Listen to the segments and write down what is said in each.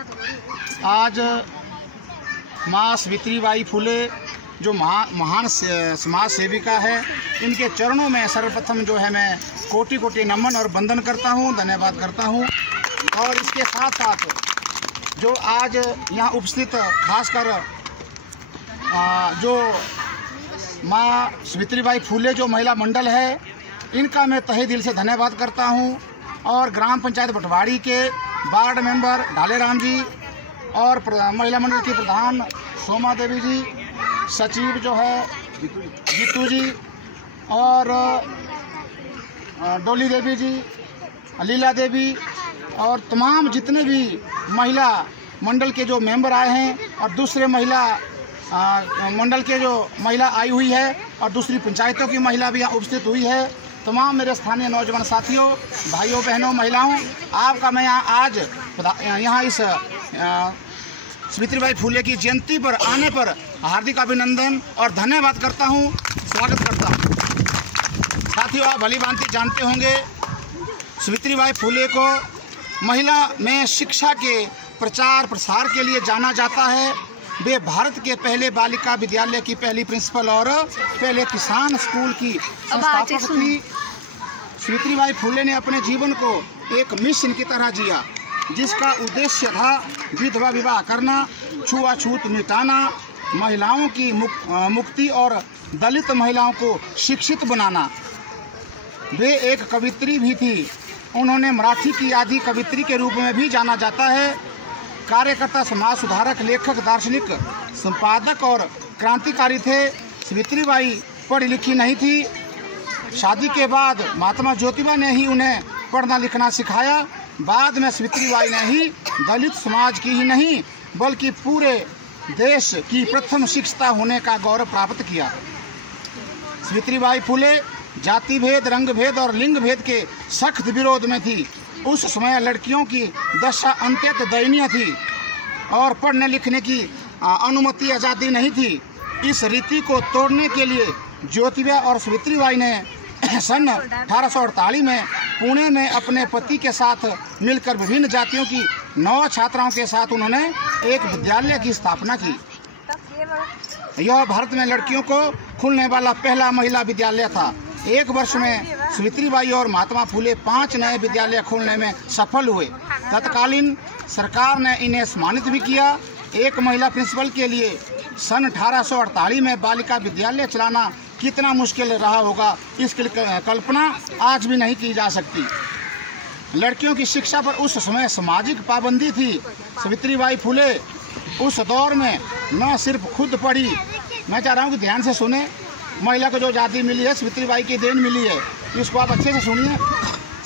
आज माँ सावित्रीबाई फुले जो महान समाज सेविका है, इनके चरणों में सर्वप्रथम जो है मैं कोटि कोटि नमन और वंदन करता हूँ, धन्यवाद करता हूँ। और इसके साथ साथ जो आज यहाँ उपस्थित खासकर जो माँ सावित्रीबाई फुले जो महिला मंडल है, इनका मैं तहे दिल से धन्यवाद करता हूँ। और ग्राम पंचायत बटवाड़ी के वार्ड मेंबर ढालेराम जी और महिला मंडल की प्रधान सोमा देवी जी, सचिव जो है जीतू जी और डोली देवी जी, लीला देवी और तमाम जितने भी महिला मंडल के जो मेंबर आए हैं और दूसरे महिला मंडल के जो महिला आई हुई है और दूसरी पंचायतों की महिला भी यहाँ उपस्थित हुई है, तमाम मेरे स्थानीय नौजवान साथियों, भाइयों बहनों, महिलाओं, आपका मैं यहाँ इस सावित्रीबाई फुले की जयंती पर आने पर हार्दिक अभिनंदन और धन्यवाद करता हूँ, स्वागत करता हूँ। साथियों, आप भली भांति जानते होंगे सावित्रीबाई फुले को महिला में शिक्षा के प्रचार प्रसार के लिए जाना जाता है। वे भारत के पहले बालिका विद्यालय की पहली प्रिंसिपल और पहले किसान स्कूल की संस्थापक थी। सावित्रीबाई फुले ने अपने जीवन को एक मिशन की तरह जिया, जिसका उद्देश्य था विधवा विवाह करना, छुआछूत मिटाना, महिलाओं की मुक्ति और दलित महिलाओं को शिक्षित बनाना। वे एक कवित्री भी थी। उन्होंने मराठी की आदि कवित्री के रूप में भी जाना जाता है। कार्यकर्ता, समाज सुधारक, लेखक, दार्शनिक, संपादक और क्रांतिकारी थे। सावित्रीबाई पढ़ी लिखी नहीं थी। शादी के बाद महात्मा ज्योतिबा ने ही उन्हें पढ़ना लिखना सिखाया। बाद में सावित्रीबाई ने ही दलित समाज की ही नहीं बल्कि पूरे देश की प्रथम शिक्षिता होने का गौरव प्राप्त किया। सावित्रीबाई फुले जाति भेद, रंग भेद और लिंग भेद के सख्त विरोध में थी। उस समय लड़कियों की दशा अत्यंत दयनीय थी और पढ़ने लिखने की अनुमति आज़ादी नहीं थी। इस रीति को तोड़ने के लिए ज्योतिबा और सावित्रीबाई ने सन 1848 में पुणे में अपने पति के साथ मिलकर विभिन्न जातियों की 9 छात्राओं के साथ उन्होंने एक विद्यालय की स्थापना की। यह भारत में लड़कियों को खुलने वाला पहला महिला विद्यालय था। एक वर्ष में सावित्रीबाई और महात्मा फुले 5 नए विद्यालय खोलने में सफल हुए। तत्कालीन सरकार ने इन्हें सम्मानित भी किया। एक महिला प्रिंसिपल के लिए सन 1848 में बालिका विद्यालय चलाना कितना मुश्किल रहा होगा, इसकी कल्पना आज भी नहीं की जा सकती। लड़कियों की शिक्षा पर उस समय सामाजिक पाबंदी थी। सावित्रीबाई फुले उस दौर में न सिर्फ खुद पढ़ी, मैं चाह रहा हूँ कि ध्यान से सुने, महिला को जो आज़ादी मिली है सावित्रीबाई की देन मिली है, इसको आप अच्छे से सुनिए।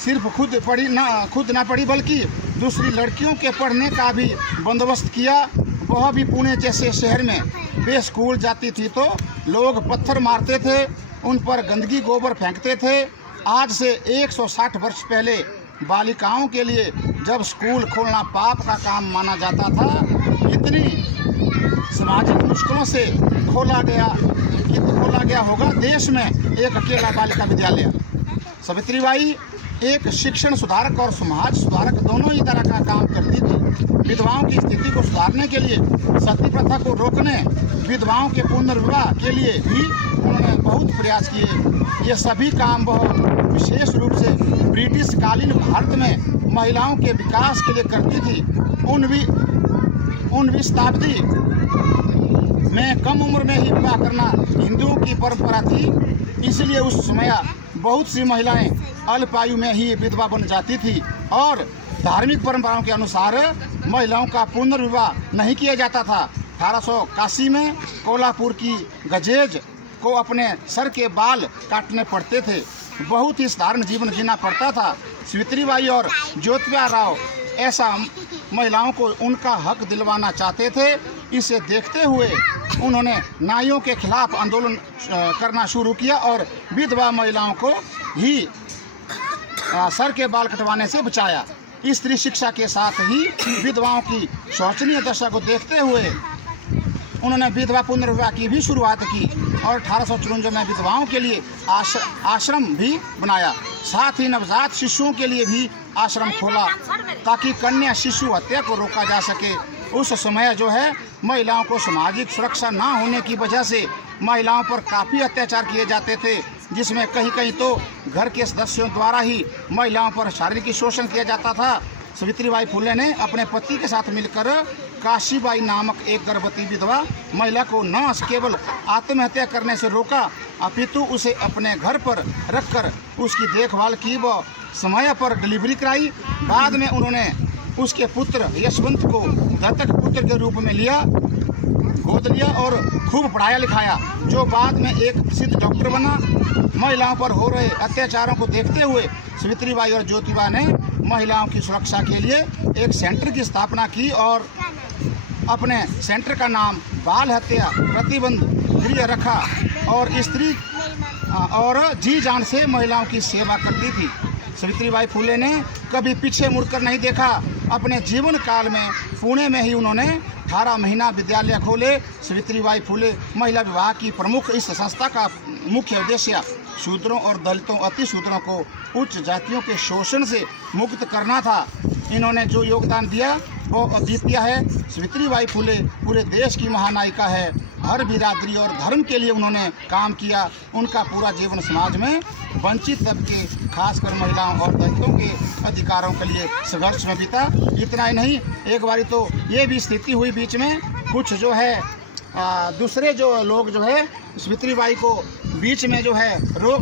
सिर्फ खुद ना पढ़ी बल्कि दूसरी लड़कियों के पढ़ने का भी बंदोबस्त किया, वह भी पुणे जैसे शहर में। वे स्कूल जाती थी तो लोग पत्थर मारते थे, उन पर गंदगी गोबर फेंकते थे। आज से 160 वर्ष पहले बालिकाओं के लिए जब स्कूल खोलना पाप का काम माना जाता था, इतनी सामाजिक मुश्किलों से खोला गया होगा देश में एक अकेला बालिका विद्यालय। सावित्रीबाई एक शिक्षण सुधारक और समाज सुधारक दोनों ही तरह का काम करती थी। विधवाओं की स्थिति को सुधारने के लिए, सती प्रथा को रोकने, विधवाओं के पुनर्विवाह के लिए भी उन्होंने बहुत प्रयास किए। ये सभी काम वह विशेष रूप से ब्रिटिश कालीन भारत में महिलाओं के विकास के लिए करती थी। 19वीं शताब्दी में कम उम्र में ही विवाह करना हिंदुओं की परंपरा थी, इसलिए उस समय बहुत सी महिलाएं अल्पायु में ही विधवा बन जाती थी और धार्मिक परंपराओं के अनुसार महिलाओं का पुनर्विवाह नहीं किया जाता था। 1881 में कोल्हापुर की गजेज को अपने सर के बाल काटने पड़ते थे। बहुत ही साधारण जीवन जीना पड़ता था। सावित्रीबाई और ज्योतिबा राव ऐसा महिलाओं को उनका हक दिलवाना चाहते थे। इसे देखते हुए उन्होंने नाइयों के खिलाफ आंदोलन करना शुरू किया और विधवा महिलाओं को ही सर के बाल कटवाने से बचाया। स्त्री शिक्षा के साथ ही विधवाओं की शोचनीय दशा को देखते हुए उन्होंने विधवा पुनर्विवाह की भी शुरुआत की और 1854 में विधवाओं के लिए आश्रम भी बनाया। साथ ही नवजात शिशुओं के लिए भी आश्रम खोला ताकि कन्या शिशु हत्या को रोका जा सके। उस समय जो है महिलाओं को सामाजिक सुरक्षा ना होने की वजह से महिलाओं पर काफ़ी अत्याचार किए जाते थे, जिसमें कहीं कहीं तो घर के सदस्यों द्वारा ही महिलाओं पर शारीरिक शोषण किया जाता था। सावित्रीबाई फुले ने अपने पति के साथ मिलकर काशीबाई नामक एक गर्भवती विधवा महिला को न केवल आत्महत्या करने से रोका, अपितु उसे अपने घर पर रखकर उसकी देखभाल की व समय पर डिलीवरी कराई। बाद में उन्होंने उसके पुत्र यशवंत को दत्तक पुत्र के रूप में गोद लिया और खूब पढ़ाया लिखाया, जो बाद में एक प्रसिद्ध डॉक्टर बना। महिलाओं पर हो रहे अत्याचारों को देखते हुए सावित्रीबाई और ज्योतिबा ने महिलाओं की सुरक्षा के लिए एक सेंटर की स्थापना की और अपने सेंटर का नाम बाल हत्या प्रतिबंध गृह रखा और स्त्री और जी जान से महिलाओं की सेवा करती थी। सावित्रीबाई फुले ने कभी पीछे मुड़कर नहीं देखा। अपने जीवन काल में पुणे में ही उन्होंने 18 महीना विद्यालय खोले। सावित्रीबाई फुले महिला विभाग की प्रमुख इस संस्था का मुख्य उद्देश्य शूद्रों और दलितों अति शूद्रों को उच्च जातियों के शोषण से मुक्त करना था। इन्होंने जो योगदान दिया वो अद्वितीय है। सावित्रीबाई फुले पूरे देश की महानायिका है। हर बिरादरी और धर्म के लिए उन्होंने काम किया। उनका पूरा जीवन समाज में वंचित तबके खासकर महिलाओं और दलितों के अधिकारों के लिए संघर्ष में बीता। इतना ही नहीं, एक बारी तो ये भी स्थिति हुई बीच में, कुछ जो है दूसरे जो लोग जो है सावित्रीबाई को बीच में जो है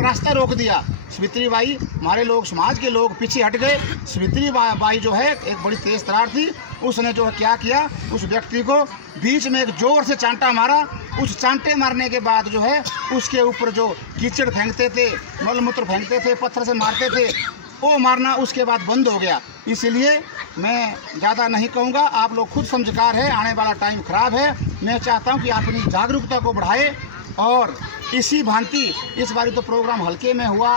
रास्ता रोक दिया। सावित्रीबाई हमारे लोग समाज के लोग पीछे हट गए। सावित्रीबाई जो है एक बड़ी तेज तरार थी। उसने जो है क्या किया, उस व्यक्ति को बीच में एक जोर से चांटा मारा। उस चांटे मारने के बाद जो है उसके ऊपर जो कीचड़ फेंकते थे, मलमूत्र फेंकते थे, पत्थर से मारते थे, वो मारना उसके बाद बंद हो गया। इसलिए मैं ज़्यादा नहीं कहूँगा, आप लोग खुद समझदार है, आने वाला टाइम ख़राब है। मैं चाहता हूँ कि आप अपनी जागरूकता को बढ़ाएं और इसी भांति इस बारी तो प्रोग्राम हल्के में हुआ,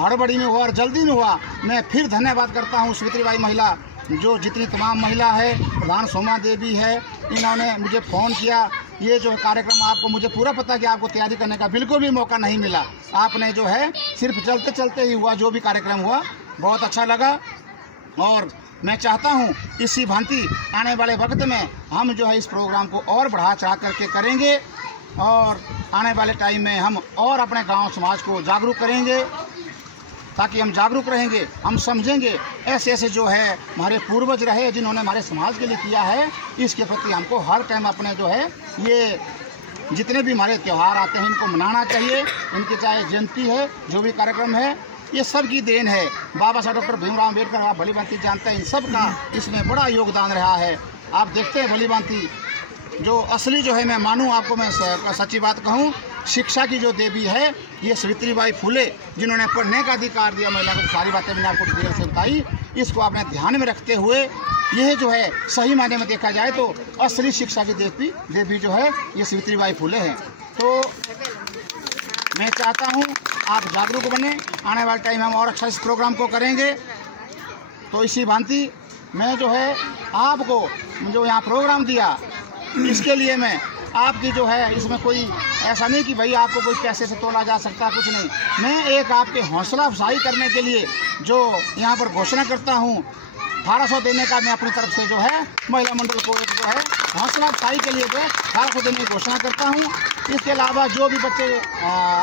हड़बड़ी में हुआ और जल्दी में हुआ। मैं फिर धन्यवाद करता हूँ सावित्रीबाई महिला जो जितनी तमाम महिला है, प्रधान सोमा देवी है, इन्होंने मुझे फ़ोन किया। ये जो कार्यक्रम आपको मुझे पूरा पता कि आपको तैयारी करने का बिल्कुल भी मौका नहीं मिला। आपने जो है सिर्फ चलते चलते ही हुआ, जो भी कार्यक्रम हुआ बहुत अच्छा लगा। और मैं चाहता हूँ इसी भांति आने वाले वक्त में हम जो है इस प्रोग्राम को और बढ़ा चढ़ा करके करेंगे और आने वाले टाइम में हम और अपने गांव समाज को जागरूक करेंगे। ताकि हम जागरूक रहेंगे, हम समझेंगे ऐसे ऐसे जो है हमारे पूर्वज रहे जिन्होंने हमारे समाज के लिए किया है, इसके प्रति हमको हर टाइम अपने जो है ये जितने भी हमारे त्यौहार आते हैं इनको मनाना चाहिए। इनकी चाहे जयंती है, जो भी कार्यक्रम है, ये सब की देन है। बाबा साहब डॉक्टर भीमराव अम्बेडकर आप भली भांति जानते हैं, इन सब का इसमें बड़ा योगदान रहा है। आप देखते हैं भली भांति जो असली जो है, मैं मानूँ आपको, मैं सच्ची बात कहूँ, शिक्षा की जो देवी है ये सावित्रीबाई फुले, जिन्होंने पढ़ने का अधिकार दिया महिला को। सारी बातें मैंने आपको डिटेल से बताई, इसको आपने ध्यान में रखते हुए यह जो है सही मायने में देखा जाए तो असली शिक्षा की देवी जो है ये सावित्रीबाई फुले हैं। तो मैं चाहता हूँ आप जागरूक बने, आने वाले टाइम हम और अच्छा इस प्रोग्राम को करेंगे। तो इसी भांति मैं जो है आपको जो यहाँ प्रोग्राम दिया, इसके लिए मैं आपकी जो है इसमें कोई ऐसा नहीं कि भाई आपको कोई पैसे से तोला जा सकता, कुछ नहीं। मैं एक आपके हौसला अफजाई करने के लिए जो यहाँ पर घोषणा करता हूँ, 1800 देने का मैं अपनी तरफ से जो है महिला मंडल को एक जो है हौसला अफजाई के लिए जो 1800 देने की घोषणा करता हूँ। इसके अलावा जो भी बच्चे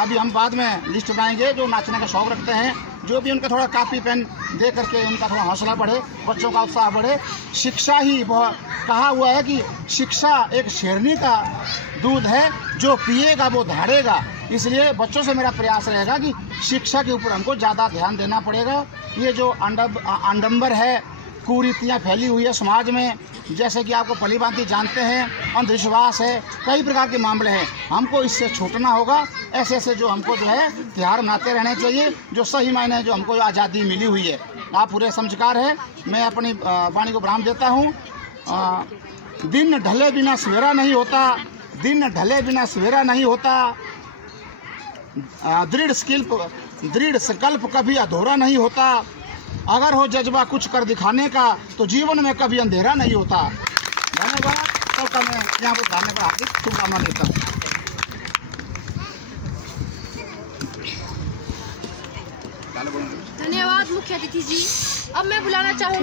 अभी हम बाद में लिस्ट बनाएंगे जो नाचने का शौक़ रखते हैं, जो भी उनका थोड़ा कापी पेन दे करके उनका थोड़ा हौसला बढ़े, बच्चों का उत्साह बढ़े। शिक्षा ही कहा हुआ है कि शिक्षा एक शेरनी का दूध है, जो पिएगा वो धाड़ेगा। इसलिए बच्चों से मेरा प्रयास रहेगा कि शिक्षा के ऊपर हमको ज़्यादा ध्यान देना पड़ेगा। ये जो आडंबर है, कुरीतियाँ फैली हुई है समाज में, जैसे कि आपको भली भांति जानते हैं, अंधविश्वास है, कई प्रकार के मामले हैं, हमको इससे छूटना होगा। ऐसे ऐसे जो हमको जो है त्यौहार मनाते रहने चाहिए, जो सही मायने जो हमको आज़ादी मिली हुई है। आप पूरे समझकार हैं। मैं अपनी वाणी को विराम देता हूँ। दिन ढले बिना सवेरा नहीं होता, दिन ढले बिना सवेरा नहीं होता, दृढ़ संकल्प कभी अधूरा नहीं होता, अगर हो जज्बा कुछ कर दिखाने का तो जीवन में कभी अंधेरा नहीं होता। धन्यवाद। तो मैं यहाँ पर धारने पर हार्दिक शुभकामना देता हूँ। धन्यवाद मुख्य अतिथि जी। अब मैं बुलाना चाहूँगी